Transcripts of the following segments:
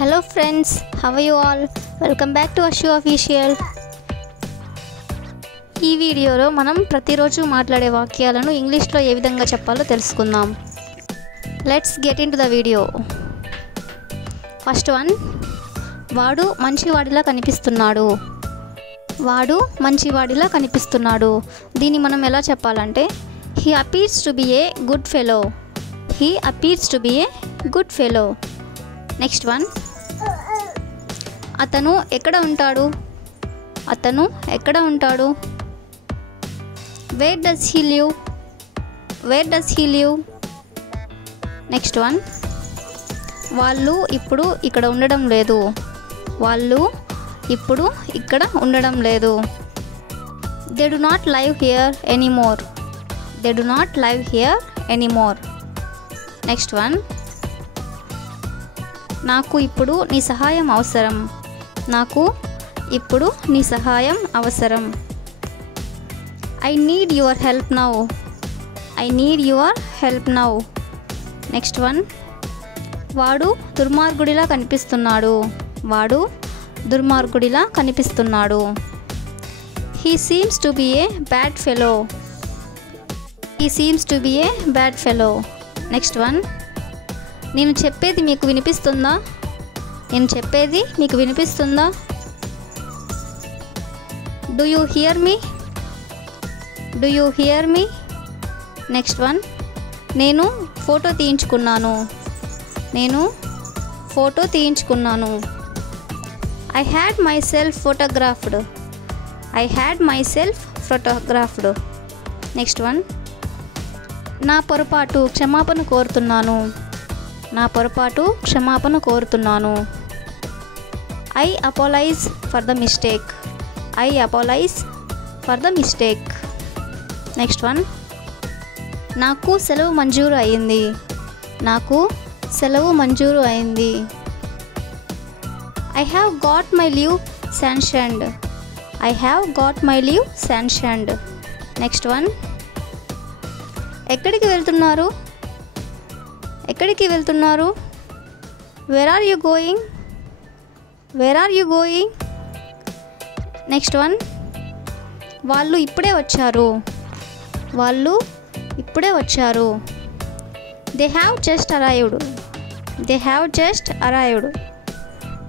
Hello friends, how are you all? Welcome back to Ashu Official. ఈ వీడియోలో మనం ప్రతిరోజు మాట్లాడే వాక్యాలను ఇంగ్లీష్లో ఏ విధంగా చెప్పాలో తెలుసుకుందాం. Let's get in to the video. First one, వాడు మంచివాడిలా కనిపిస్తున్నాడు. వాడు మంచివాడిలా కనిపిస్తున్నాడు. దీన్ని మనం ఎలా చెప్పాలంటే he appears to be a good fellow. he appears to be a good fellow. Next one, అతను ఎక్కడ ఉంటాడు. అతను ఎక్కడ ఉంటాడు. Where does he live. Where does he live. Next one, వాళ్ళు ఇప్పుడు ఇక్కడ ఉండడం లేదు. వాళ్ళు ఇప్పుడు ఇక్కడ ఉండడం లేదు. They do not live here anymore. They do not live here anymore. Next one, నాకు ఇప్పుడు నీ సహాయం అవసరం. నాకు ఇప్పుడు నీ సహాయం అవసరం. I need your help now. I need your help now. Next one, వాడు దుర్మార్గుడిలా కనిపిస్తున్నాడు. వాడు దుర్మార్గుడిలా కనిపిస్తున్నాడు. He seems to be a bad fellow. He seems to be a bad fellow. Next one, నేను చెప్పేది మీకు వినిపిస్తుందా. నేను చెప్పేది మీకు వినిపిస్తుందా. Do you hear me. Do you hear me. Next one, నేను ఫోటో తీయించుకున్నాను. నేను ఫోటో తీయించుకున్నాను. I had myself photographed. I had myself photographed. Next one, నా పొరపాటు క్షమాపణ కోరుతున్నాను. నా పొరపాటు క్షమాపణ కోరుతున్నాను. I apologise for the mistake. I apologise for the mistake. Next one, నాకు సెలవు మంజూరు అయింది. నాకు సెలవు మంజూరు అయింది. I have got my leave sanctioned. I have got my leave sanctioned. Next one, ఎక్కడికి వెళ్తున్నారు. ఎక్కడికి వెళ్తున్నారు. Where are you going. Where are you going. Next one, వాళ్ళు ఇప్పుడే వచ్చారు. వాళ్ళు ఇప్పుడే వచ్చారు. They have just arrived. They have just arrived.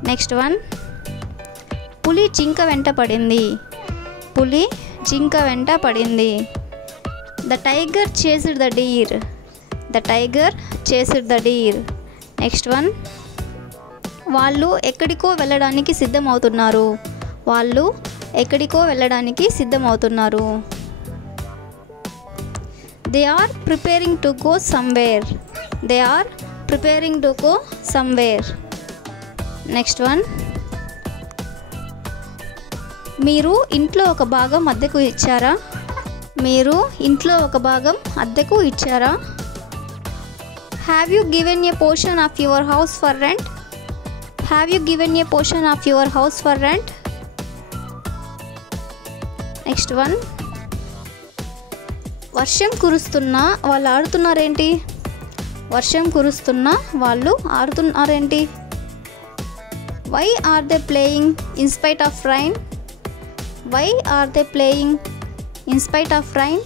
Next one, పులి జింక వెంట పడింది. పులి జింక వెంట పడింది. The tiger chased the deer. The tiger chased the deer. Next one, వాళ్ళు ఎక్కడికో వెళ్ళడానికి సిద్ధమవుతున్నారు. వాళ్ళు ఎక్కడికో వెళ్ళడానికి సిద్ధమవుతున్నారు. They are preparing to go somewhere. They are preparing to go somewhere. Next one, మీరు ఇంట్లో ఒక భాగం అద్దెకు ఇచ్చారా. మీరు ఇంట్లో ఒక భాగం అద్దెకు ఇచ్చారా. Have you given a portion of your house for rent. Have you given a portion of your house for rent. Next one, వర్షం కురుస్తున్నా వాళ్ళు ఆడుతున్నారేంటి. వర్షం కురుస్తున్నా వాళ్ళు ఆడుతున్నారేంటి. Why are they playing in spite of rain. Why are they playing in spite of rain.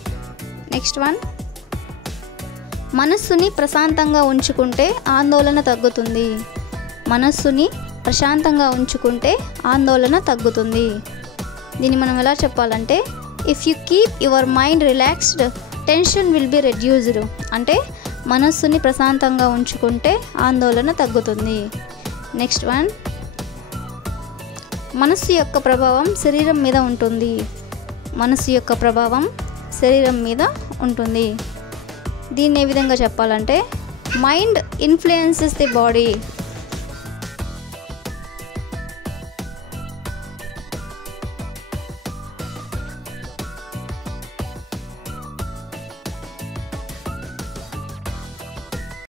Next one, మనస్సుని ప్రశాంతంగా ఉంచుకుంటే ఆందోళన తగ్గుతుంది. మనస్సుని ప్రశాంతంగా ఉంచుకుంటే ఆందోళన తగ్గుతుంది. దీన్ని మనం ఎలా చెప్పాలంటే if you keep your mind relaxed tension will be reduced. అంటే మనస్సుని ప్రశాంతంగా ఉంచుకుంటే ఆందోళన తగ్గుతుంది. నెక్స్ట్ వన్, మనస్సు యొక్క ప్రభావం శరీరం మీద ఉంటుంది. మనస్సు యొక్క ప్రభావం శరీరం మీద ఉంటుంది. దీన్ని ఏ విధంగా చెప్పాలంటే మైండ్ ఇన్ఫ్లుయెన్సెస్ ది బాడీ.